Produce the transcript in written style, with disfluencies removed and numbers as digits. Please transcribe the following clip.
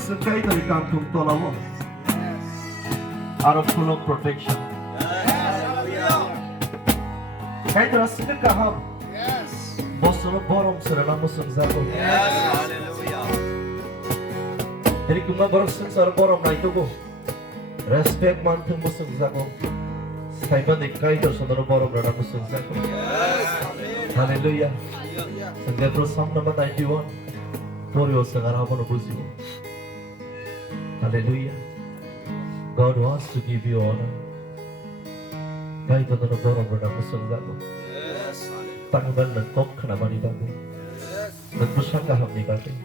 musun Kaitor kangkung tolawo. Arab full of protection. Kaitor asli kaham. Bosunu borom sırana musun zago. Jadi kuma borok sar borom na ito ko. Respect mantung musun zago. Saiban de Kaitor sono borom na musun zago. Hallelujah. Sangapur Psalm number 91. Glory sangar hapono buzigo. Hallelujah. God wants to give you honor. Kaitor sono borom na musun zago. Tanggal ng kok na manibago. Nagpusang kaham ni Kaitor.